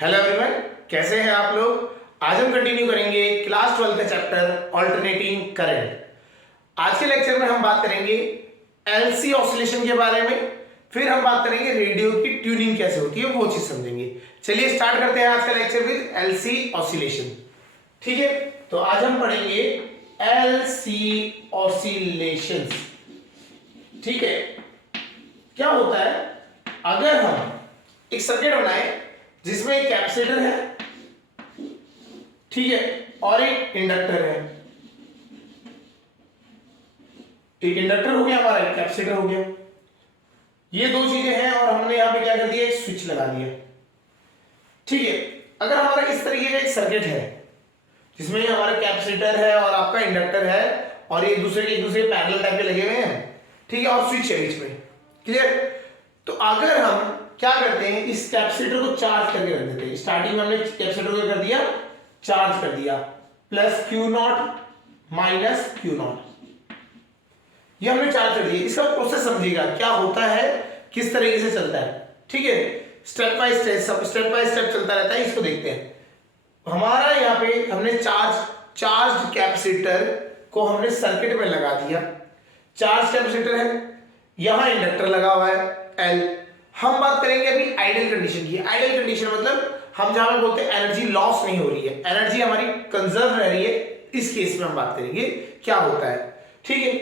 Hello everyone, कैसे हैं आप लोग। आज हम कंटिन्यू करेंगे क्लास 12 का चैप्टर ऑल्टरनेटिंग करंट। आज के लेक्चर में हम बात करेंगे एलसी ऑसिलेशन के बारे में, फिर हम बात करेंगे रेडियो की ट्यूनिंग कैसे होती है वो चीज समझेंगे। चलिए स्टार्ट करते हैं आज का लेक्चर विद एलसी ऑसिलेशन। ठीक है, तो आज हम पढ़ेंगे एलसी ऑसिलेशन। ठीक है, क्या होता है अगर हम एक सर्किट बनाए जिसमें एक कैपेसिटर है, ठीक है, और एक इंडक्टर है। एक इंडक्टर हो गया हमारा, एक कैपेसिटर हो गया, ये दो चीजें हैं और हमने यहां पे क्या कर दिया, एक स्विच लगा दिया। ठीक है, अगर हमारा इस तरीके का एक सर्किट है जिसमें हमारा कैपेसिटर है और आपका इंडक्टर है और एक दूसरे पैरेलल टाइप के लगे हुए हैं, ठीक है, और स्विच है बीच में। क्लियर। तो अगर हम क्या करते हैं, इस कैपेसिटर को चार्ज करके रख देते हैं। स्टार्टिंग में हमने कैपेसिटर को कर दिया, चार्ज कर दिया, plus Q not minus Q not, ये हमने चार्ज कर दिया। इसका प्रोसेस समझिएगा क्या होता है, किस तरीके से चलता है। ठीक है, स्टेप बाय स्टेप चलता रहता है, इसको देखते हैं। हमारा यहाँ पे हमने चार्ज कैपेसिटर को हमने सर्किट में लगा दिया। चार्ज कैपेसिटर है, यहां इंडक्टर लगा हुआ है एल। हम बात करेंगे अभी आइडियल कंडीशन की। आइडियल कंडीशन मतलब हम जहां पे बोलते हैं एनर्जी लॉस नहीं हो रही है, एनर्जी हमारी कंजर्व रह रही है, इस केस में हम बात करेंगे क्या होता है। ठीक है,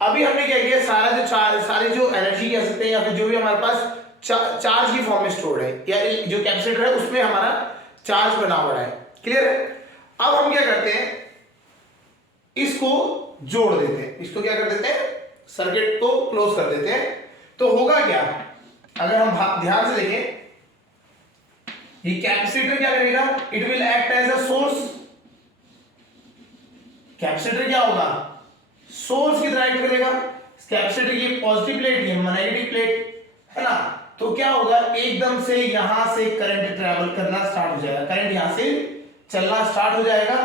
अभी हमने क्या किया, सारे जो एनर्जी कह सकते हैं या फिर जो भी हमारे पास चार्ज की फॉर्म में स्टोर्ड है या जो कैपेसिटर है उसमें हमारा चार्ज बना हुआ है। क्लियर है। अब हम क्या करते हैं, इसको जोड़ देते हैं, इसको क्या कर देते हैं, सर्किट को क्लोज कर देते हैं। तो होगा क्या, अगर हम ध्यान से देखें, ये कैपेसिटर क्या करेगा, it will act as a source. Capacitor क्या होगा, सोर्स की तरह एक्ट करेगा। कैपेसिटर की पॉजिटिव प्लेट, ये नेगेटिव प्लेट है ना, तो क्या होगा, एकदम से यहां से करंट ट्रेवल करना स्टार्ट हो जाएगा, करंट यहां से चलना स्टार्ट हो जाएगा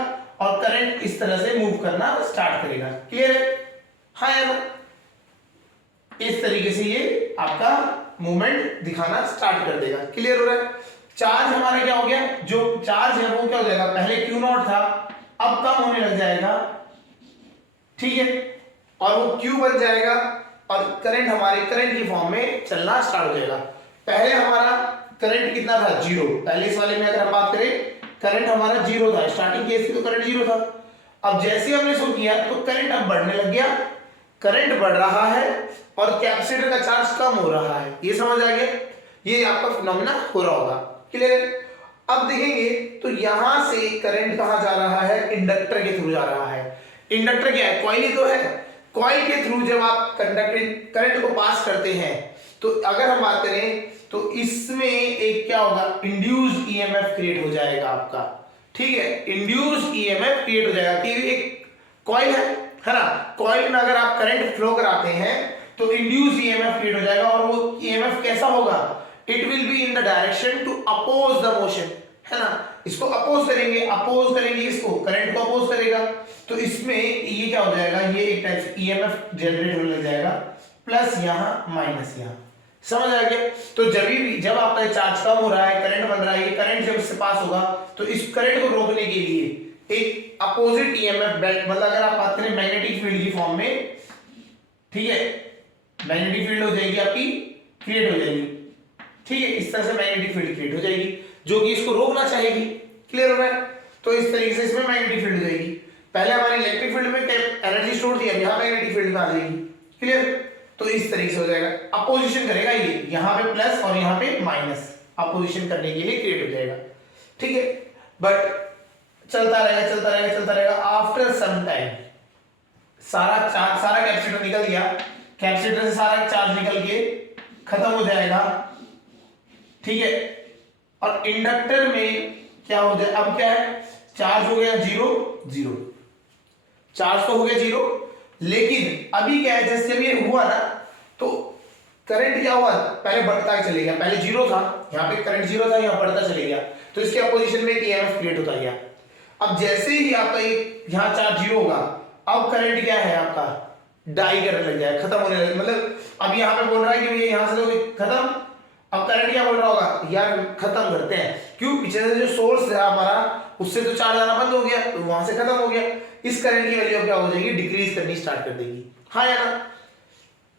और करंट इस तरह से मूव करना स्टार्ट करेगा। क्लियर है। हाँ यार, इस तरीके से ये आपका मूवमेंट दिखाना स्टार्ट कर देगा। क्लियर हो रहा है। चार्ज हमारा क्या हो गया, जो चार्ज है वो क्या हो जाएगा, पहले क्यू नॉट था अब कम होने लग जाएगा, ठीक है, और वो क्यू बन जाएगा और करंट हमारे करंट की फॉर्म में चलना स्टार्ट हो जाएगा। पहले हमारा करंट कितना था, जीरो। पहले इस वाले में अगर हम बात करें, करंट हमारा जीरो था, स्टार्टिंग केस में तो करंट जीरो था। अब जैसे हमने इसको किया तो करंट अब बढ़ने लग गया, करंट बढ़ रहा है और कैपेसिटर का चार्ज कम हो रहा है। ये समझ आ गया, ये आपका फिनोमेना हो रहा होगा। क्लियर। अब देखेंगे तो यहां से करंट कहां जा रहा है, इंडक्टर के थ्रू जा रहा है। इंडक्टर क्या है, कॉइल ही तो है। कॉइल के थ्रू जब आप करंट को पास करते हैं तो अगर हम बात करें तो इसमें एक क्या होगा, इंड्यूस्ड ईएमएफ क्रिएट हो जाएगा आपका। ठीक है, इंड्यूस्ड ईएमएफ क्रिएट हो जाएगा कि एक कॉइल है ना, कॉइल में अगर आप करंट फ्लो कराते हैं तो इंड्यूस्ड ईएमएफ क्रिएट हो जाएगा और वो ईएमएफ कैसा होगा, it will be in the direction to oppose the motion, है ना। इसको अपोज करेंगे इसको, करंट को अपोज करेगा तो इसमें ये क्या हो जाएगा, ये एक टाइप से ईएमएफ जनरेट होने लग जाएगा, प्लस यहां माइनस यहां। समझ आ गया। तो जब आपका चार्ज कम हो रहा है, करंट बन रहा है, ये करंट जब इससे पास होगा तो इस करंट को रोकने के लिए एक अपोजिट ईएमएफ बेल्ट, मतलब अगर आप बात करें मैग्नेटिक फील्ड की फॉर्म में, ठीक है, मैग्नेटिक फील्ड हो जाएगी आपकी, क्रिएट हो जाएगी। ठीक है, इस तरह से मैग्नेटिक फील्ड क्रिएट हो जाएगी जो कि इसको रोकना चाहेगी। क्लियर हो रहा है। तो इस तरीके से इसमें मैग्नेटिक फील्ड हो जाएगी। पहले हमारे इलेक्ट्रिक फील्ड में एनर्जी स्टोर थी, अब यहां मैग्नेटिक फील्ड में आ जाएगी। क्लियर। तो इस तरीके से हो जाएगा, अपोजिशन करेगा, ये यहां पे प्लस और यहां पे माइनस, अपोजिशन करने के लिए क्रिएट हो जाएगा। ठीक है, बट चलता रहेगा। आफ्टर सम टाइम सारा कैपेसिटर निकल गया, कैपेसिटर से सारा चार्ज निकल के खत्म हो जाएगा। ठीक है, और इंडक्टर में क्या हो जाए, अब क्या है, चार्ज हो गया जीरो, चार्ज तो हो गया जीरो, लेकिन अभी क्या है, जैसे भी ये हुआ ना तो करंट क्या हुआ, पहले बढ़ता चले गया, पहले जीरो था, यहाँ पे करंट जीरो था, यहाँ बढ़ता चले गया, तो इसके अपोजिशन में एक ईएमएफ क्रिएट होता गया। अब जैसे ही आपका यहाँ चार्ज जीरो होगा, अब करंट क्या है आपका, डाई करने लग जाएगा, खत्म होने लगे, मतलब अब यहाँ पे बोल रहा है कि ये यहां से तो खत्म, अब करंट क्या बोल रहा होगा यार खत्म करते हैं, क्यों, पीछे से जो सोर्स है हमारा उससे तो चार्ज आना बंद हो गया, तो वहां से खत्म हो गया, इस करंट की वैल्यू क्या हो जाएगी, डिक्रीज करनी स्टार्ट कर देगी। हाँ या ना,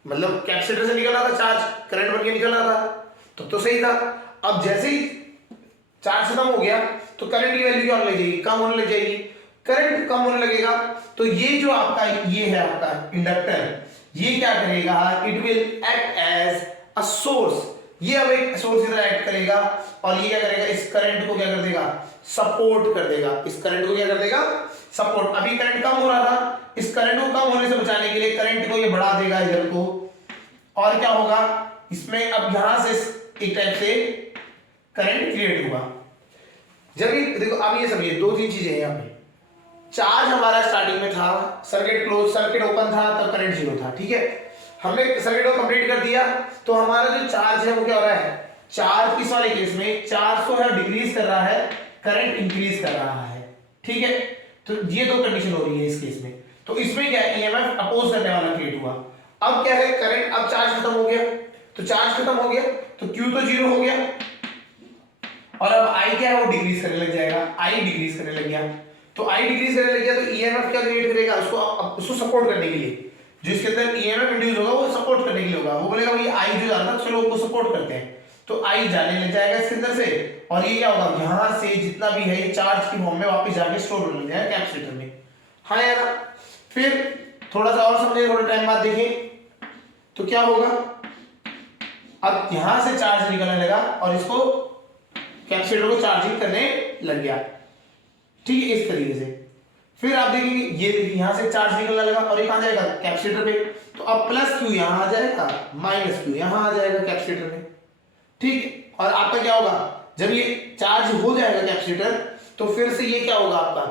मतलब कैपेसिटर से निकल रहा था चार्ज, करंट बन के निकल रहा था, तो सही था। अब जैसे ही चार्ज खत्म हो गया तो करंट की वैल्यू क्या होने लग जाएगी, कम होने लग जाएगी। करंट कम होने लगेगा तो ये जो आपका ये है आपका इंडक्टर, ये क्या करेगा, it will act as a source, ये अब एक सोर्स की तरह एक्ट करेगा, और ये क्या करेगा, इस करंट को क्या कर देगा, सपोर्ट कर देगा, इस करंट को क्या कर देगा, सपोर्ट। अभी करंट कम हो रहा था, इस करंट को कम होने से बचाने के लिए करंट को ये बढ़ा देगा इधर को, और क्या होगा इसमें, अब यहां से एक टाइप से करंट क्रिएट हुआ। जब ये देखो, अब ये समझिए दो तीन चीजें हैं यहाँ पे। चार्ज हमारा स्टार्टिंग में था, सर्किट क्लोज, सर्किट ओपन था, तब करंट जीरो था, ठीक है। हमने सर्किट को कंप्लीट कर दिया तो हमारा जो चार्ज है वो क्या हो रहा है, चार्ज इस वाले केस में चार्ज को है डिक्रीज कर रहा है, करंट इंक्रीज कर रहा है, ठीक है। तो ये दो कंडीशन हो रही है इस केस में। तो इसमें क्या है, ईएमएफ अपोज करने वाला क्रिएट हुआ। अब क्या है, करंट, अब चार्ज खत्म हो गया, तो चार्ज खत्म हो गया तो Q तो जीरो हो गया, और अब I क्या है वो डिक्रीज करने लग जाएगा, I डिक्रीज करने लग गया। तो I डिक्रीज करने लग गया तो ईएमएफ क्या क्रिएट करेगा, उसको सपोर्ट करने के लिए, जो इसके अंदर ईएमएफ इंड्यूस होगा वो सपोर्ट करने के लिए होगा, वो बोलेगा भाई I जो जा रहा था चलो उसको सपोर्ट करते हैं, तो I जाने लग जाएगा इसके अंदर से, और ये क्या होगा, यहां से जितना भी है ये चार्ज की फॉर्म में वापस जाके स्टोर होने लग जाएगा कैपेसिटर में। हाँ यार, फिर थोड़ा सा और समझिए, थोड़ा टाइम बाद देखिए तो क्या होगा, अब यहां से चार्ज निकलने लगा और इसको कैपेसिटर को चार्जिंग करने लग गया, ठीक है, इस तरीके से। फिर आप देखेंगे ये यहां से चार्ज निकलने लगा और ये कहां जाएगा, कैपेसिटर पे, तो अब प्लस Q यहां आ जाएगा, माइनस Q यहां आ जाएगा कैपेसिटर में, ठीक। और आपका क्या होगा, जब ये चार्ज हो जाएगा कैपेसिटर तो फिर से ये क्या होगा आपका,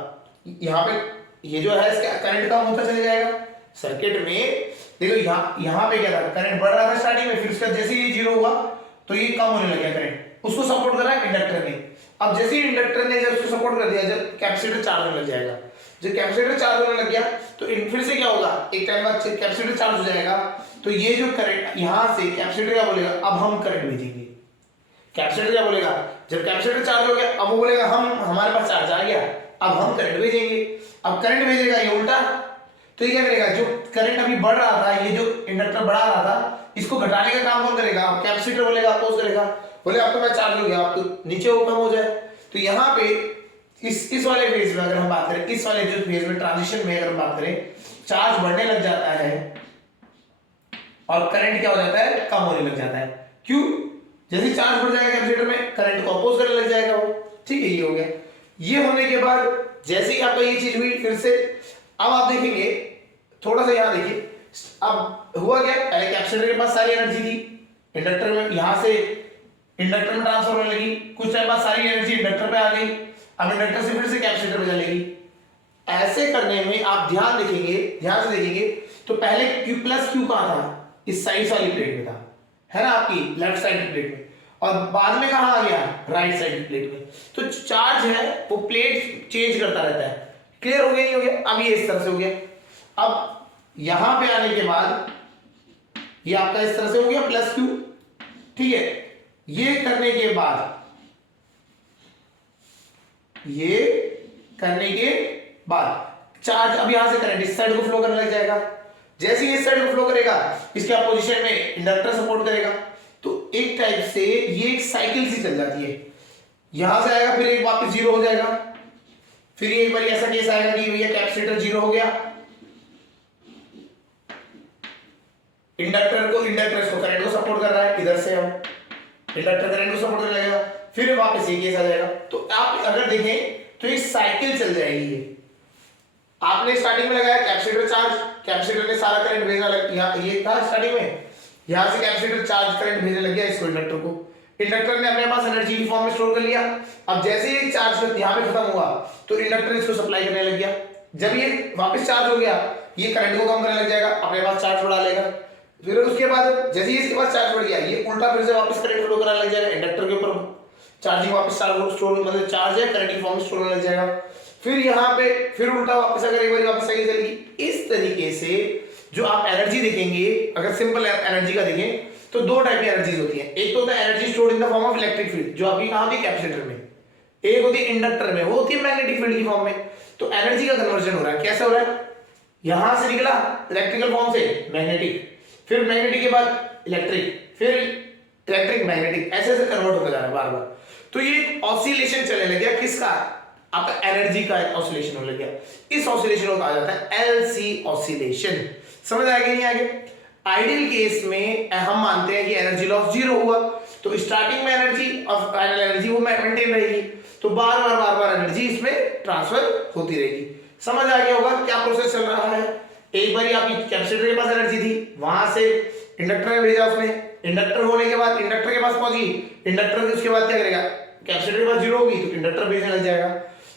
यहाँ पे ये जो है इसका करंट कम होता चले जाएगा सर्किट में। देखो यहाँ पे क्या था, करंट बढ़ रहा था स्टार्टिंग में, फिर उसका जैसे ही जीरो हुआ तो ये कम होने लग गया करंट, उसको सपोर्ट कर रहा है इंडक्टर ने। अब जैसे ही इंडक्टर ने जब उसको सपोर्ट कर दिया, जब कैपेसिटर चार्ज होने लग जाएगा, जब कैपेसिटर चार्ज होने लग गया तो फिर से क्या होगा, एक टाइम बाद कैपेसिटर चार्ज हो जाएगा, तो ये जो करंट यहां से कैपेसिटर क्या बोलेगा, अब हम करंट भेजेंगे। कैपेसिटर क्या बोलेगा, जब कैपेसिटर चार्ज हो गया अब वो बोलेगा हम, हमारे पास चार्ज आ गया, अब हम करंट भेजेंगे। अब करंट भेजेगा ये उल्टा, तो ये क्या करेगा, जो करंट अभी बढ़ रहा था, ये जो इंडक्टर बढ़ा रहा था, इसको घटाने का काम कौन करेगा, कैपेसिटर बोलेगा, अपोज करेगा, बोले अब तो मैं चार्ज हो गया, अब तो नीचे वो कम हो जाए। तो यहाँ पे इस वाले फेज में अगर हम बात करें, इस वाले जो फेज में ट्रांजिशन में अगर हम बात करें, चार्ज बढ़ने लग जाता है और करंट क्या हो जाता है, कम होने लग जाता है। क्यों, जैसे चार्ज बढ़ जाएगा कैपेसिटर में, करंट को अपोज करने लग जाएगा वो, ठीक है, ये हो गया। ये होने के बाद जैसे ही आपको ये चीज हुई, फिर से अब आप देखेंगे थोड़ा सा यहाँ देखिए, अब हुआ क्या, पहले कैपेसिटर के पास सारी एनर्जी थी, इंडक्टर में यहां से इंडक्टर में ट्रांसफर होने लगी, कुछ टाइम बाद सारी एनर्जी इंडक्टर पे आ गई, अब इंडक्टर से फिर से कैपेसिटर पे चलेगी। ऐसे करने में आप ध्यान देखेंगे, ध्यान से देखेंगे तो पहले Q प्लस Q कहां था, इस साइड वाली प्लेट में था, है ना, आपकी लेफ्ट साइड की प्लेट में, और बाद में कहां आ गया, राइट साइड की प्लेट में। तो चार्ज है वो प्लेट चेंज करता रहता है। क्लियर हो गया, नहीं हो गया, अब ये इस तरह से हो गया। अब यहां पे आने के बाद ये आपका इस तरह से हो गया प्लस Q, ठीक है। ये करने के बाद चार्ज अब यहां से करंट इस साइड को फ्लो करने लग जाएगा। जैसे ही इस साइड को फ्लो करेगा, इसके अपोजिशन में इंडक्टर सपोर्ट करेगा, तो एक टाइप से ये एक साइकिल सी चल जाती है, यहां से आएगा फिर एक वापस जीरो हो जाएगा, फिर एक बार ऐसा केस आएगा कि भैया कैपेसिटर जीरो हो गया, इंडक्टर को करंट को सपोर्ट कर रहा है, इधर से हम इंडक्टर करंट को सपोर्ट करने लगेगा, फिर वापस ये केस आ जाएगा। तो आप अगर देखें तो एक साइकिल चल जाएगी। ये आपने स्टार्टिंग में लगाया कैपेसिटर चार्ज, कैपेसिटर ने सारा करंट भेजना लग, ये था स्टार्टिंग में, यहां से कैपेसिटर चार्ज करंट भेजने लग गया इसको, इंडक्टर को, इंडक्टर ने अपने पास एनर्जी की फॉर्म में स्टोर कर लिया। अब जैसे ही चार्ज यहां पे खत्म हुआ तो इंडक्टर इसको सप्लाई करने लग गया, जब ये वापस चार्ज हो गया ये करंट को कम करने लग जाएगा, अपने पास चार्ज बढ़ा लेगा, फिर उसके बाद जैसे ही इसके पास चार्ज बढ़ गया ये उल्टा फिर से वापस करंट फ्लो कराने लग जाएगा, इंडक्टर के ऊपर चार्जिंग वापस स्टोर, मतलब चार्ज है करंट की फॉर्म में स्टोर होने लग जाएगा, फिर यहाँ पे फिर उल्टा वापस अगर एक बार वापस साइकिल चलेगी। इस तरीके से जो आप एनर्जी देखेंगे, अगर सिंपल एनर्जी का देखें तो दो टाइप की एनर्जीज होती है, एक तो होता है energy stored in the form of electric field जो आपकी कहां होती है कैपेसिटर में, एक होती है इंडक्टर में वो होती है मैग्नेटिक फील्ड की फॉर्म में। तो एनर्जी का कन्वर्जन हो रहा है, कैसे हो रहा है, यहां से निकला इलेक्ट्रिकल फॉर्म से मैग्नेटिक, फिर मैग्नेटिक के बाद इलेक्ट्रिक, फिर इलेक्ट्रिक मैग्नेटिक, ऐसे ऐसे कन्वर्ट होता जा रहा है बार बार। तो ये एक ऑसिलेशन चलने लग गया, किसका, आपका एनर्जी का एक ऑसिलेशन होने लग गया। इस ऑसिलेशन को कहा जाता है एलसी ऑसिलेशन। समझ आ गया नहीं आगे। आइडियल केस में हम मानते हैं कि एनर्जी लॉस जीरो हुआ, तो स्टार्टिंग में एनर्जी और फाइनल एनर्जी वो मेंटेन रहेगी, तो बार बार एनर्जी इसमें ट्रांसफर होती रहेगी। समझ आ गया होगा क्या प्रोसेस चल रहा है। एक बार आपकी कैपेसिटर के पास एनर्जी थी, वहां से इंडक्टर में भेजा उसने, इंडक्टर होने के बाद इंडक्टर के पास पहुंची, इंडक्टर उसके बाद क्या करेगा, कैपेसिटर के पास जीरो होगी तो इंडक्टर भेजने लग जाएगा,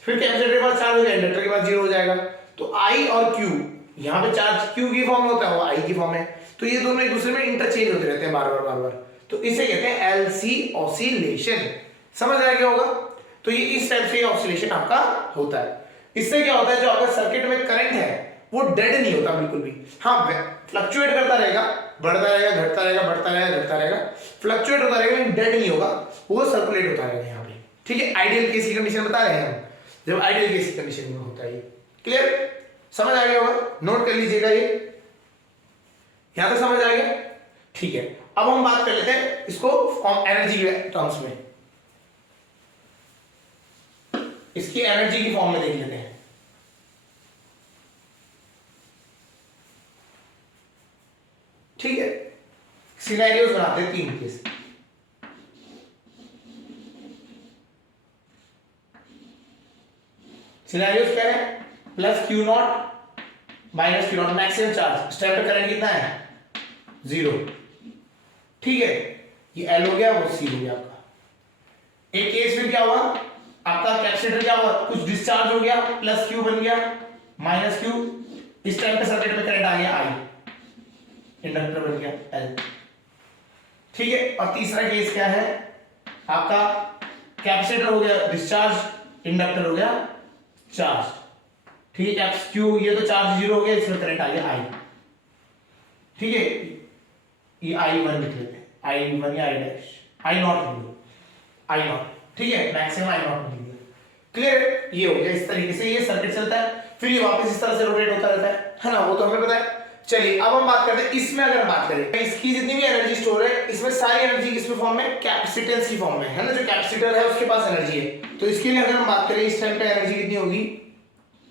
फिर कैपेसिटर के पास चार्ज हो जाएगा, इंडक्टर के पास जीरो हो जाएगा। तो आई और क्यू, यहाँ पे चार्ज क्यू की फॉर्म में होता है, वो आई की फॉर्म में, तो ये दोनों एक दूसरे में इंटरचेंज होते रहते हैं बार बार, तो इसे कहते हैं एलसी ऑसिलेशन। समझ आ गया होगा। तो ये इस टाइप से ऑसिलेशन आपका होता है। इससे क्या होता है, जो आपका सर्किट में करंट है वो डेड नहीं होता बिल्कुल भी, हाँ फ्लक्चुएट करता रहेगा, बढ़ता रहेगा, घटता रहेगा, बढ़ता रहेगा, घटता रहेगा, फ्लक्चुएट होता रहेगा, लेकिन डेड नहीं होगा, वो सर्कुलेट होता रहेगा यहाँ पे। ठीक है, आइडियल केस की कंडीशन बता रहे हैं हम, जब आइडियल केस की कंडीशन में होता है। क्लियर, समझ आ गया होगा, नोट कर लीजिएगा ये, यहां तक समझ आ गया। ठीक है, अब हम बात कर लेते हैं इसको फॉर्म एनर्जी के टर्म्स में, इसकी एनर्जी की फॉर्म में देख लेते हैं। ठीक है, सिनेरियोस बनाते हैं 3 केस। सिनेरियोस क्या है, plus Q not minus Q not, maximum charge, step पे करंट कितना है 0। ठीक है, ये एल हो गया, वो सी हो गया आपका। एक केस फिर क्या हुआ, आपका कैपेसिटर क्या हुआ, कुछ डिस्चार्ज हो गया, प्लस क्यू बन गया माइनस क्यू, इस टाइम पे सर्किट में करंट आ गया आई, इंडक्टर बन गया एल। ठीक है, और तीसरा केस क्या है, आपका कैपेसिटर हो गया डिस्चार्ज, इंडक्टर हो गया चार्ज। ठीक है, क्यू ये तो चार्ज 0 हो गया, इसमें करंट आ गया आई। ठीक है, ये I1 लिख लेते हैं, I1 या I डैश, I नॉट लिख लो, I नॉट। ठीक है, मैक्सिमम I नॉट लिख दिया। क्लियर, ये हो गया। इस तरीके से ये सर्किट चलता है, फिर ये वापस इस तरह से रोटेट होता रहता है ना, वो तो हमें पता है। चलिए अब हम बात करते हैं इसमें, अगर बात करें इसकी जितनी भी एनर्जी स्टोर है, इसमें सारी एनर्जी किस फॉर्म में, कैपेसिटेंस की फॉर्म में है ना, जो कैपेसिटर है उसके पास एनर्जी है। तो इसके लिए अगर हम बात करें इस टाइम पे एनर्जी कितनी होगी,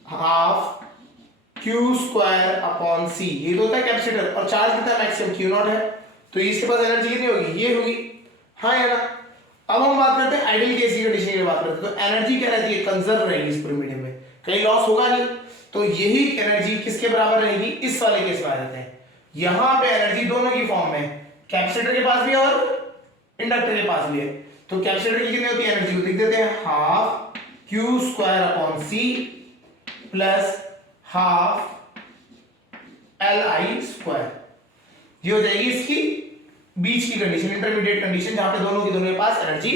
हाफ क्यू स्क्वायर अपॉन सी, ये तो होता है कैपेसिटर, और चार्ज कितना मैक्सिमम क्यू नॉट है, तो इसके पास एनर्जी कितनी होगी, ये होगी, हाँ है ना। अब हम बात करते हैं आइडियल केस की कंडीशन की बात करते हैं, तो एनर्जी क्या रहती है, कंजर्व रहेगी इस पूरे मीडियम में, कहीं लॉस होगा नहीं। तो यही एनर्जी किसके बराबर रहेगी, इस वाले केस में आ जाते हैं, यहां पे एनर्जी दोनों की फॉर्म में, कैपेसिटर के पास भी है और इंडक्टर के पास भी है। तो कैपेसिटर की कितनी होती है एनर्जी, लिख देते हैं half q square upon c plus half l i square, ये हो जाएगी इसकी बीच की कंडीशन, इंटरमीडिएट कंडीशन, जहां पे दोनों के पास एनर्जी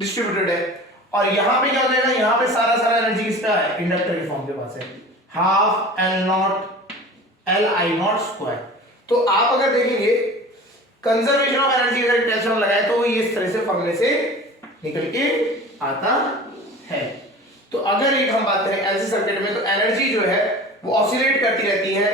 डिस्ट्रीब्यूटेड है। और यहां पे क्या हो जाएगा, यहां पे सारा एनर्जी किस पे है, इंडक्टर के फॉर्म के पास है, half L naught L I not square. तो आप अगर देखेंगे कंजर्वेशन ऑफ एनर्जी अगर टेंशन हम लगाए तो ये इस तरह से फॉर्मूले से निकल के आता है। तो अगर एक हम बात करें एलसी सर्किट में, तो एनर्जी जो है वो ऑसिलेट करती रहती है,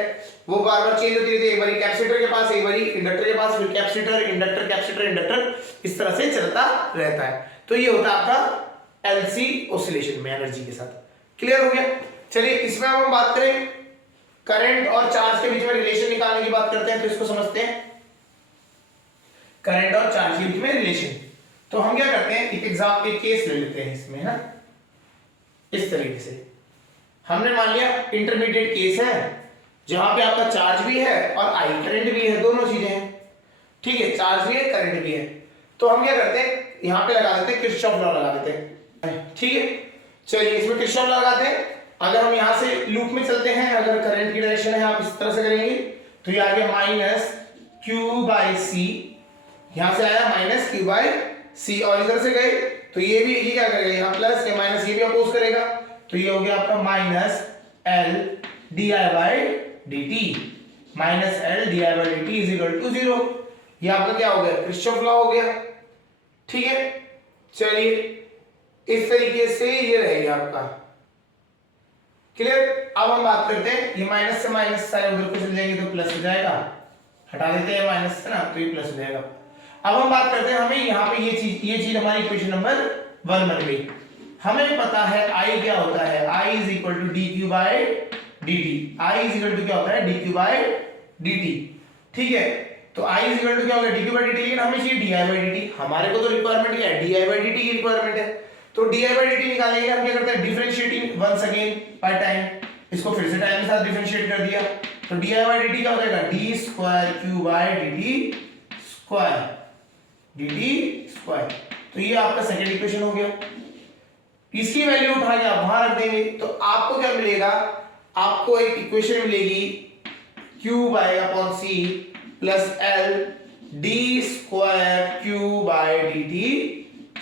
वो बार बार चेंज होती रहती है, एक बारी कैपेसिटर के पास, एक बारी इंडक्टर के पास, फिर कैपेसिटर इंडक्टर कैपेसिटर इंडक्टर, इस तरह से चलता रहता है। तो ये होता है आपका एलसी ऑसिलेशन में एनर्जी के साथ। क्लियर हो गया। चलिए इसमें हम बात करें करंट और चार्ज के बीच में रिलेशन निकालने की बात करते हैं, तो इसको समझते हैं, करंट और चार्ज के बीच में रिलेशन। तो हम क्या करते हैं, एक केस ले लेते हैं इसमें ना, इस तरीके से हमने मान लिया इंटरमीडिएट केस है, जहां पे आपका चार्ज भी है और आई करंट भी है, दोनों चीजें हैं। ठीक है, चार्ज भी है करंट भी है। तो हम क्या करते हैं, यहां पे लगा देते हैं किरचॉफ लॉ लगा देते हैं। ठीक है, चलिए इसमें किरचॉफ लॉ लगाते हैं। अगर हम यहां से लूप में चलते हैं, अगर करंट की डायरेक्शन है आप इस तरह से करेंगे, तो ये आ गया माइनस क्यू बाई सी, यहां से आया माइनस क्यू बाई सी, और इधर से गए तो ये भी, ये क्या करेगा, यहाँ प्लस या माइनस, ये भी अपोज करेगा, तो ये हो गया आपका minus l d i by d t, minus l d i by d t is equal to 0। ये आपका क्या हो गया, किरचॉफ लॉ हो गया। ठीक है, चलिए इस तरीके से ये रहेगा आपका क्लियर। अब हम बात करते हैं, ये माइनस से माइनस साइन उधर को चल जाएंगे तो प्लस हो जाएगा, हटा देते हैं माइनस से ना, तो ये प्लस हो जाएगा। अब हम बात करते हैं, हमें यहाँ पे ये चीज हमारी इक्वेशन नंबर 1 बन गई। हमें पता है I क्या होता है, I is equal to d q by d t. I is equal to क्या होता है, d q by d t. ठीक है, तो I इज इक्वल टू क्या होगा, d q by d t, लेकिन हमें चाहिए d i by d t. हमारे को तो रिक्वायरमेंट क्या है, d i by d t की रिक्वायरमेंट है। तो d i by d t निकालने के लिए हम क्या करते हैं, differentiating once again by time, इसको फिर से टाइम के साथ डिफरेंशिएट कर दिया, तो d i by d T क्या हो जाएगा, D square Q by d t square, D t square. तो ये आपका सेकंड इक्वेशन हो गया। इसकी वैल्यू उठा के आप वहां रख देंगे तो आपको क्या मिलेगा, आपको एक इक्वेशन मिलेगी q by upon c plus l d square q by d t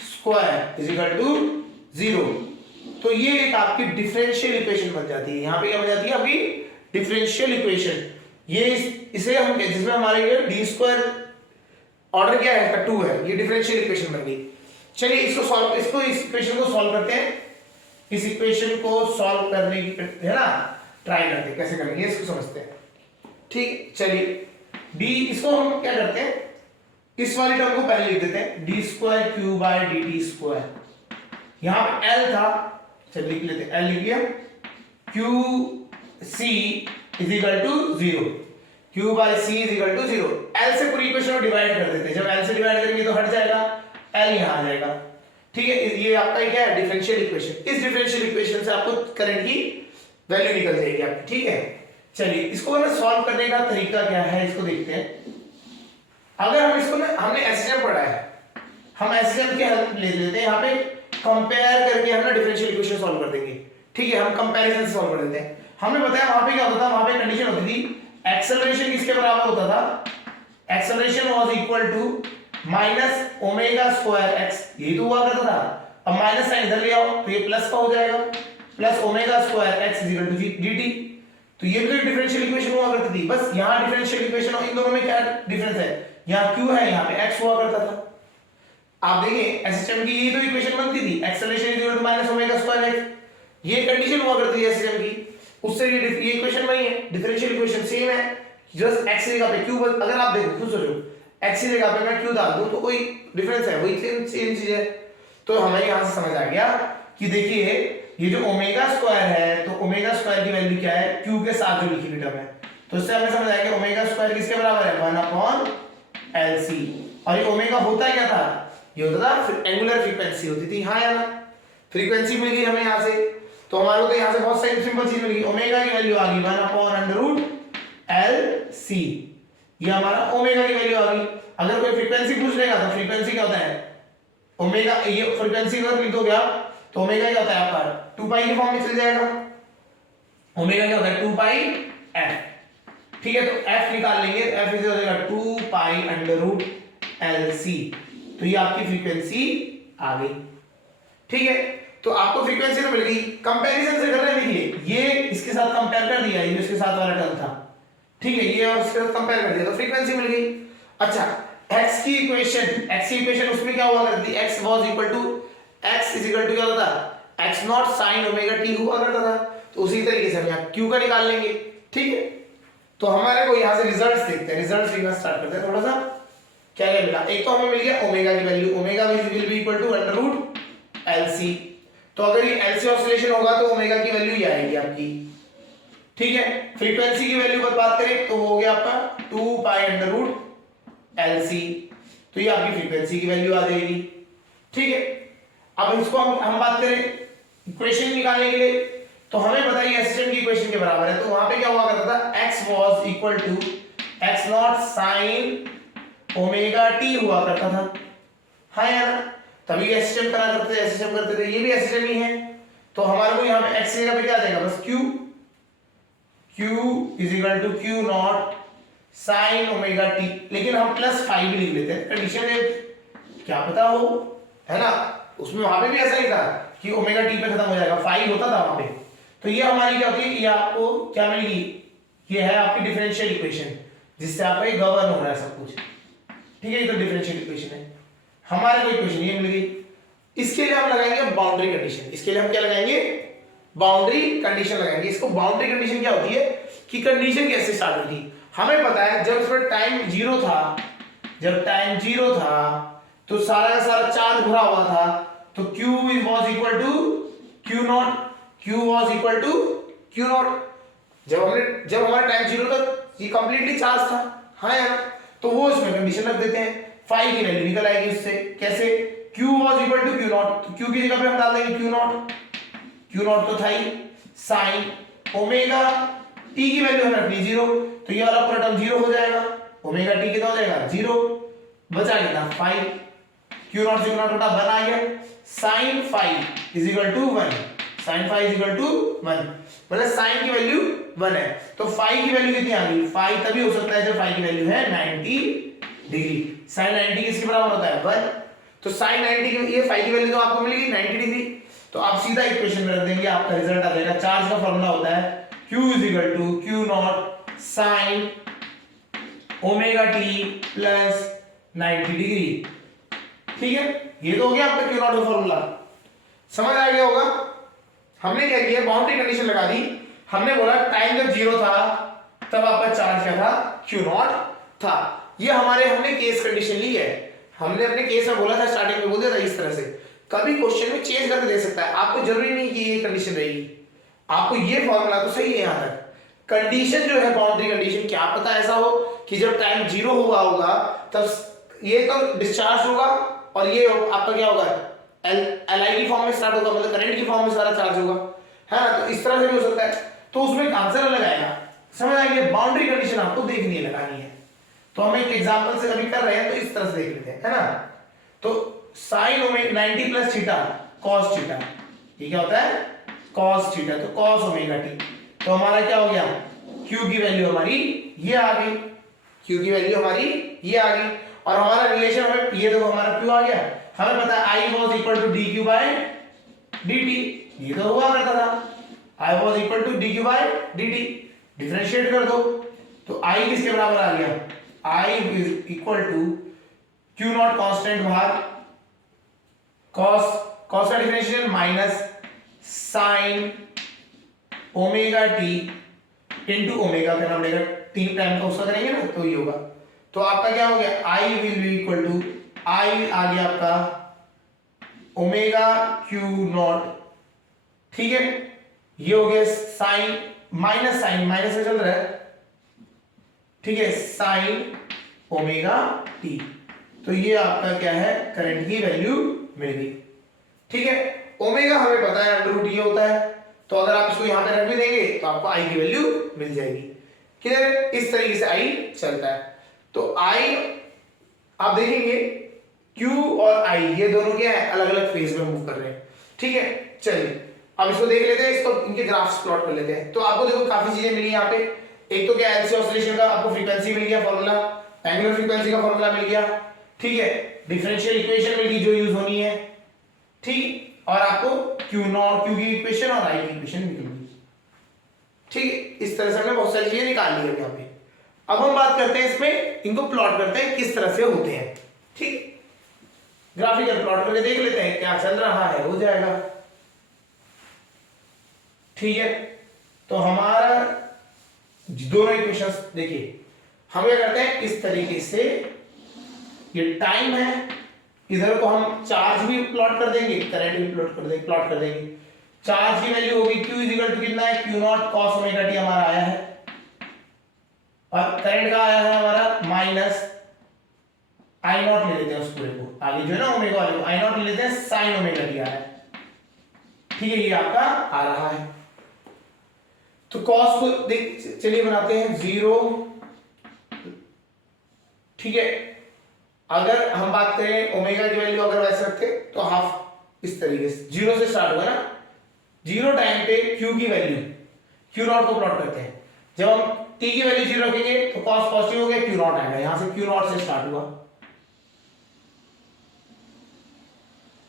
square is equal to 0। तो ये एक आपकी डिफरेंशियल इक्वेशन बन जाती है। यहां पे क्या बन जाती है आपकी डिफरेंशियल इक्वेशन। ये इसे हम जिसमें हमारे ये डी स्क्वायर ऑर्डर क्या है, 2 है, ये डिफरेंशियल इक्वेशन बन गई। चलिए इस इक्वेशन को सॉल्व करते हैं। इस इक्वेशन को सॉल्व करने की है ना ट्राई करते हैं, कैसे करेंगे इसको समझते हैं। ठीक, चलिए डी, इसको हम क्या करते हैं, इस वाली टर्म को पहले लिख देते हैं, d square q by d t square. यहां पे एल था, चलिए लिख लेते हैं, एल लिख लिया, q c is equal to 0, q by c is equal to 0। L से पूरी इक्वेशन को डिवाइड कर देते हैं, जब एल से डिवाइड करेंगे तो हट जाएगा, एल यहां आ जाएगा। ठीक है, ये आपका क्या है, डिफरेंशियल इक्वेशन। इस डिफरेंशियल इक्वेशन से आपको करंट की वैल्यू निकल जाएगी आपकी। ठीक है, चलिए इसको हमें सॉल्व करने का तरीका क्या है, इसको देखते हैं। अगर हम इसको ना, हमने एसएसएम पढ़ा है, हम एसएसएम की हेल्प ले लेते हैं, यहाँ पे कंपेयर करके हम ना डिफरेंशियल इक्वेशन सॉल्व कर देंगे। ठीक है, हम कंपैरिजन से सॉल्व कर देते हैं। हमने बताया वहां पे क्या होता था, वहां पे कंडीशन होती थी एक्सेलरेशन किसके बराबर होता था, acceleration was equal to minus omega square x, यही तो हुआ करता था। अब माइनस साइन इधर ले आओ तो ये प्लस का हो जाएगा, plus omega square x is equal to dt। तो ये भी तो डिफरेंशियल इक्वेशन हुआ करती थी। बस यहाँ डिफरेंशियल इक्वेशन और इन दोनों में क्या डिफरेंस है, यहाँ q है, यहाँ पे x हुआ करता था। आप देखिए एसएचएम की ये तो इक्वेशन बनती थी, acceleration is equal to minus omega square x, ये कंडीशन हुआ करती है एसएचएम की। उससे ये इक्वेशन वही है, डिफरेंशियल इक्वेशन सेम है, जस्ट x की जगह पे q, अगर आप देखो खुद सोचो x की जगह पे मैं q डाल दूं तो कोई डिफरेंस है, वही सेम चीज है। तो हमें यहां से समझ आ गया कि देखिए ये जो ओमेगा स्क्वायर है, तो ओमेगा स्क्वायर की वैल्यू क्या है, q के साथ जो लिखी हुई टर्म है, तो इससे हमें समझ आया कि ओमेगा स्क्वायर किसके बराबर है, 1/LC। और ये ओमेगा होता क्या था, ये होता था एंगुलर फ्रीक्वेंसी होती थी। हाँ या ना, फ्रीक्वेंसी मिल गई हमें यहां से, तो हमारे को तो यहां से बहुत सारी सिंपल चीज मिल गई। ओमेगा की वैल्यू आ गई 1/√LC, ये हमारा ओमेगा की वैल्यू आ गई। अगर कोई फ्रीक्वेंसी पूछ लेगा तो फ्रीक्वेंसी क्या होता है, ओमेगा, ये फ्रीक्वेंसी अगर लिख दोगे आप तो ओमेगा क्या होता है आपका 2 के फॉर्म में चल जाएगा। ओमेगा क्या होता है 2πf। ठीक है, तो f निकाल लेंगे, f इज हो जाएगा 2π√LC। तो ये आपकी फ्रीक्वेंसी आ गई। ठीक है, तो आपको फ्रीक्वेंसी तो मिल गई। कंपैरिजन से कर रहे हैं, देखिए ये इसके साथ कंपेयर कर दिया, ये इसके साथ वाला टर्म था। ठीक है, ये और इसके साथ कंपेयर कर दिया तो फ्रीक्वेंसी मिल गई। अच्छा, x की इक्वेशन उसमें क्या हुआ करती है, x was equal to x is equal to क्या होता था, x naught sin omega t हुआ करता था। तो उसी तरीके से हम यहाँ q का निकाल लेंगे। ठीक है, तो हमारे को यहाँ से रिजल्ट्स देखते हैं, रिजल्ट्स लिखना स्टार्ट करते हैं। थोड़ा सा क्या क्या मिला, एक तो हमें मिल गया ओमेगा की value, omega will be equal to √LC। तो अगर ये LC ऑसिलेशन होगा तो ओमेगा की वैल्यू ये आएगी आपकी। ठीक है, फ्रीक्वेंसी की वैल्यू पर बात करें तो हो गया आपका 2π√LC, तो ये आपकी फ्रीक्वेंसी की वैल्यू आ जाएगी। ठीक है, अब इसको हम बात करें इक्वेशन निकालने के लिए, तो हमें बताइए एसएचएम की इक्वेशन के बराबर है। तो वहां पे क्या हुआ करता था, x was equal to x naught sin omega t हुआ करता था। हाँ यार, तभी एसएचएम करा करते थे, एसएचएम करते थे, ये भी एसएचएम ही है। तो हमारे को यहाँ पे x की जगह पे क्या आ जाएगा, बस q is equal to q naught sin omega t, लेकिन हम +5 भी लिख लेते हैं, कंडीशन है क्या पता हो, है ना। उसमें वहां पे भी ऐसा ही था कि ओमेगा t पे खत्म हो जाएगा, 5 होता था वहां पे। तो ये हमारी क्या होती है, ये आपको क्या मिलेगी, ये है आपकी डिफरेंशियल इक्वेशन, जिससे आपका गवर्न हो रहा है सब कुछ। ठीक है, ये तो डिफरेंशियल इक्वेशन है, हमारे को इक्वेशन ये मिल गई। इसके लिए हम लगाएंगे बाउंड्री कंडीशन। इसके लिए हम क्या लगाएंगे? बाउंड्री कंडीशन लगाएंगे। इसको बाउंड्री कंडीशन क्या होती है कि कंडीशन कैसे स्टार्ट हुई थी, हमें पता है जब इस पर टाइम जीरो था, जब टाइम जीरो था तो सारा का सारा चार्ज भरा हुआ था, तो Q was equal to Q not, Q was equal to Q not. जब हमारा टाइम जीरो था ये कंप्लीटली चार्ज था, हाँ यार, तो वो इसमें कंडीशन रख देते हैं, फाई की वैल्यू निकल आएगी उससे। कैसे? Q was equal to Q not, तो Q की जगह पे हम डाल देंगे Q नॉट, Q नॉट तो था ही, साइन ओमेगा टी की वैल्यू हमें रखनी जीरो, तो ये वाला पूरा टर्म जीरो हो जाएगा, ओमेगा टी कितना हो जाएगा? जीरो, बचा कितना? फाइव, Q नॉट से Q नॉट उठा 1 आ गया, sine five is equal to 1, sine five is equal to 1, मतलब साइन की वैल्यू 1 है, तो फाइव की वैल्यू कितनी आ गई? फाइव तभी हो सकता है जब फाइव की वैल्यू है 90 डिग्री। साइन 90 किसके बराबर होता है? 1, तो साइन 90 की ये फाइव की वैल्यू तो आपको मिलेगी 90 डिग्री, तो आप सीधा इक्वेशन में रख देंगे, आपका रिजल्ट आ जाएगा। चार्ज का फॉर्मूला होता है Q is equal to Q naught sine omega t plus 90 degree. ठीक है, ये तो हो गया आपका Q नॉट का फॉर्मूला, समझ आ गया होगा। हमने क्या किया? बाउंड्री कंडीशन लगा दी, हमने बोला टाइम जब जीरो था तब आपका चार्ज क्या था? Q नॉट था। ये हमने केस कंडीशन ली है, हमने अपने केस में बोला था, स्टार्टिंग में बोल दिया था इस तरह से। कभी क्वेश्चन में चेंज करके दे सकता है, आपको जरूरी नहीं कि ये कंडीशन रहेगी, आपको ये फॉर्मूला तो सही है यहां तक। कंडीशन जो है बाउंड्री कंडीशन, क्या पता ऐसा हो कि जब टाइम जीरो हुआ होगा तब ये तो डिस्चार्ज होगा और ये आपका क्या होगा? एलआई की फॉर्म में स्टार्ट होगा, मतलब करंट की फॉर्म में सारा चार्ज होगा, है ना, तो इस तरह से भी हो सकता है, तो उसमें एक आंसर अलग आएगा। समझ आएगी? बाउंड्री कंडीशन आपको देखनी है, लगानी है। तो हम एक एग्जांपल से अभी कर रहे हैं, तो इस तरह से देख लेते हैं, है ना। तो sine omega 90 plus theta cos theta, ये क्या होता है? कॉस थीटा, तो कॉस ओमेगा टी, तो हमारा क्या हो गया? Q की वैल्यू हमारी ये आ गई, Q की वैल्यू हमारी ये आ गई, और हमारा रिलेशन हमें ये देखो हमारा Q आ गया, हमें पता है I was equal to dq by dt, ये तो हुआ करता था, I was equal to dq by dt, differentiate कर दो, तो I किसके बराबर आ गया? I is equal to Q not constant बाहर, cos का differentiation minus sign omega T into omega करना पड़ेगा, 3 टाइम का उसका करेंगे ना, तो ये होगा। तो आपका क्या हो गया? I will be equal to I आ गया आपका ओमेगा Q नॉट, ठीक है, ये हो गया साइन माइनस में चल रहा है, ठीक है, साइन ओमेगा टी, तो ये आपका क्या है? करंट की वैल्यू मिल गई, ठीक है। ओमेगा हमें पता है अंडर रूट ये होता है, तो अगर आप इसको यहां पे रख भी देंगे तो आपको आई की वैल्यू मिल जाएगी। क्लियर? इस तरीके से आई चलता है। तो आई आप देखेंगे Q और I ये दोनों क्या है? अलग अलग फेज में मूव कर रहे हैं, ठीक है। चलिए अब इसको देख लेते हैं, इसको इनके ग्राफ्स प्लॉट कर लेते हैं। तो आपको देखो काफी चीजें मिली यहाँ पे, एक तो क्या एलसी ऑसिलेशन का आपको फ्रीक्वेंसी मिल गया फॉर्मूला, एंगुलर फ्रीक्वेंसी का फॉर्मूला मिल गया, ठीक है, डिफरेंशियल इक्वेशन मिल गई जो यूज होनी है, ठीक, और आपको Q नॉट Q की इक्वेशन और I की इक्वेशन मिल गई, ठीक। इस तरह से हमने बहुत सारी चीजें निकाल ली है यहाँ पे। अब हम बात करते हैं इसमें, इनको प्लॉट करते हैं किस तरह से होते हैं, ठीक। ग्राफिकल प्लॉट करके देख लेते हैं क्या चल रहा है, हो जाएगा, ठीक है। तो हमारा दोनों इक्वेशंस देखिए, हम क्या करते हैं इस तरीके से, ये टाइम है, इधर को हम चार्ज भी प्लॉट कर देंगे, करंट भी प्लॉट कर देंगे। चार्ज की वैल्यू होगी Q इक्वल टू कितना है? Q not cos omega T हमारा आया है, और करंट का आया है हमारा माइनस आई नॉट ले लेते हैं उस पूरे को, आगे जो है ना ओमेगा वाले को आई नॉट ले लेते हैं, साइन ओमेगा टी आ रहा है, ठीक है, ये आपका आ रहा है। तो कॉस को देख चलिए बनाते हैं 0, ठीक है। अगर हम बात करें ओमेगा की वैल्यू अगर वैसे रखते तो हाफ इस तरीके से 0 से स्टार्ट होगा ना, 0 टाइम पे Q की वैल्यू Q नॉट को प्लॉट करते हैं, जब हम T की वैल्यू 0 रखेंगे तो कॉस पॉजिटिव हो गया, Q नॉट आएगा, यहां से Q नॉट से स्टार्ट हुआ,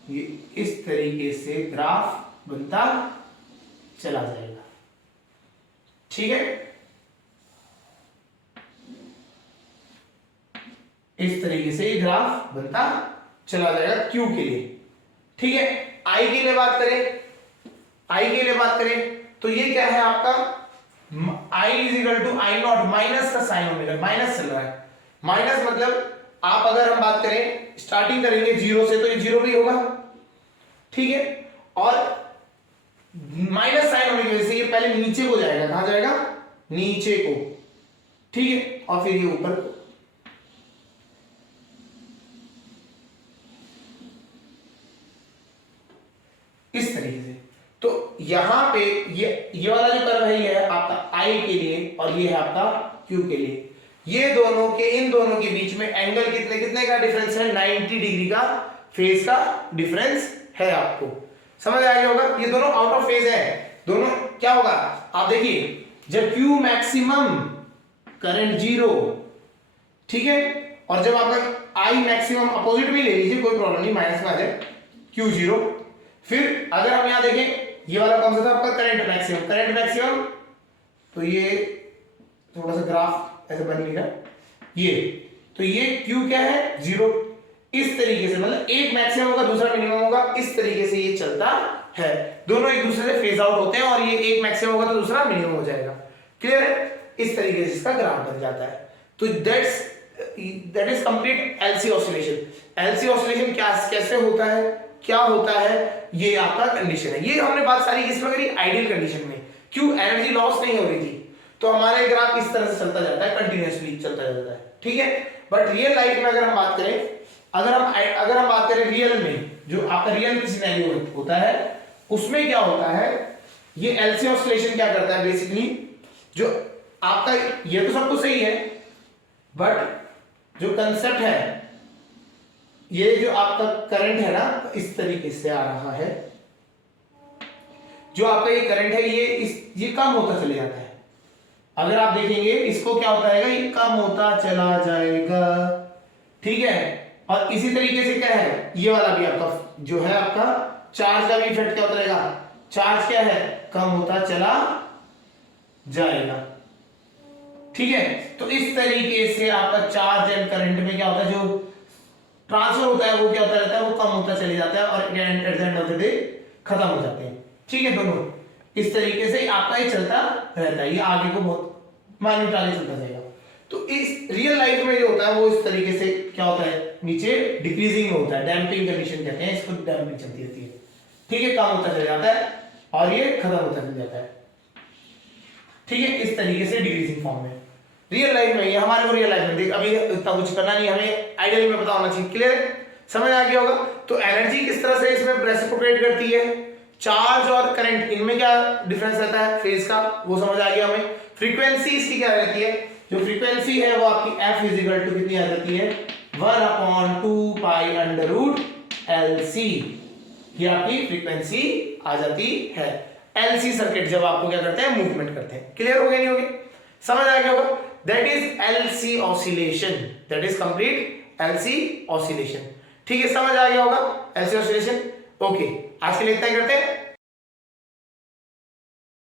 ये इस तरीके से ग्राफ बनता चला जाएगा, ठीक है। इस तरीके से ये ग्राफ बनता चला जाएगा क्यू के लिए। ठीक है, आई के लिए बात करें, आई के लिए बात करें तो ये क्या है आपका I is equal to i naught minus का साइन ओमेगा, माइनस चल रहा है। माइनस मतलब आप अगर हम बात करें स्टार्टिंग करेंगे जीरो से तो ये जीरो भी होगा, ठीक है, और माइनस साइन होने की वजह से ये पहले नीचे को जाएगा, कहां जाएगा, नीचे को, ठीक है, और फिर ये ऊपर को। इस तरीके से। तो यहां पे ये वाला जो कर्व है ये है आपका आई के लिए और ये है आपका क्यू के लिए। ये दोनों के, इन दोनों के बीच में एंगल कितने का डिफरेंस है, 90 डिग्री का फेज का डिफरेंस है। आपको समझ आ गया होगा, ये दोनों आउट ऑफ फेज है। दोनों क्या होगा, आप देखिए जब Q मैक्सिमम करंट जीरो, ठीक है, और जब आपका I मैक्सिमम अपोजिट भी ले लीजिए, कोई प्रॉब्लम नहीं, माइनस में आ जाए, Q जीरो। फिर अगर हम यहां देखें ये वाला कौन सा था आपका, करंट मैक्सिमम, करंट मैक्सिमम, तो ये थोड़ा सा ग्राफ ऐसे बन नहीं रहा, ये तो ये Q क्या है, जीरो। इस तरीके से मतलब एक मैक्सिमम होगा दूसरा मिनिमम होगा, इस तरीके से ये चलता है। दोनों एक दूसरे से फेज आउट होते हैं और ये एक मैक्सिमम होगा तो दूसरा मिनिमम हो जाएगा। क्लियर है, इस तरीके से इसका ग्राफ बन जाता है। तो that is complete LC oscillation. LC oscillation क्या कैसे होता है, क्या होता है, ये आपका कंडीशन है। ये हमने बात सारी किसमें करी, आइडियल कंडीशन में, क्यों एनर्जी लॉस नहीं हो रही थी, तो हमारे ग्राफ इस तरह से चलता जाता है, कंटिन्यूअसली चलता जाता है, ठीक है। बट रियल लाइफ में अगर हम बात करें, अगर हम बात करें रियल में, जो आपका रियल सिनेरियो होता है उसमें क्या होता है, ये एलसी ऑसिलेशन क्या करता है बेसिकली, जो आपका ये तो सब कुछ सही है, बट जो कंसेप्ट है, ये जो आपका करंट है ना इस तरीके से आ रहा है, जो आपका ये करंट है ये कम होता चले जाता है। अगर आप देखेंगे इसको क्या होता है, ये कम होता चला जाएगा, ठीक है। और इसी तरीके से क्या है, ये वाला भी आपका जो है आपका चार्ज का भी इफेक्ट क्या होता रहेगा, चार्ज क्या है, कम होता चला जाएगा, ठीक है। तो इस तरीके से आपका चार्ज एंड करंट में क्या होता है, जो ट्रांसफर होता है वो क्या होता रहता है, वो कम होता चले जाता है और at the end of the day खत्म हो जाते हैं, ठीक है। दोनों इस तरीके से आपका ये चलता रहता है, ये आगे को बहुत माइन्यूट आगे चलता जाएगा। तो इस रियल लाइफ में जो होता है वो इस तरीके से क्या होता है, नीचे डिक्रीजिंग में होता है, डैम्पिंग कंडीशन कहते हैं इसको, डैम्पिंग चलती रहती है, ठीक है, कम होता चला जाता है और ये खत्म होता चला जाता है, ठीक है, इस तरीके से डिक्रीजिंग फॉर्म में। रियल लाइफ में ये हमारे को रियल लाइफ में देख अभी इतना कुछ करना नहीं, हमें आइडियल में पता होना चाहिए। क्लियर, समझ आ गया होगा। तो एनर्जी किस तरह से इसमें रेसिप्रोकेट करती है, चार्ज और करंट इनमें क्या डिफरेंस रहता है फेज का, वो समझ आ गया हमें। फ्रीक्वेंसी इसकी क्या रहती है, जो फ्रीक्वेंसी है वो आपकी f इज इक्वल टू कितनी आ जाती है, 1/2 पाई अंडर रूट LC, ये आपकी फ्रीक्वेंसी आ जाती है। LC सर्किट जब आपको क्या करते हैं, मूवमेंट करते हैं। क्लियर हो गया, नहीं हो गया, समझ आ गया होगा। That is LC oscillation, that is complete LC oscillation, ठीक है, समझ आ गया होगा LC ऑसिलेशन। ओके, आज के लिए इतना ही करते हैं।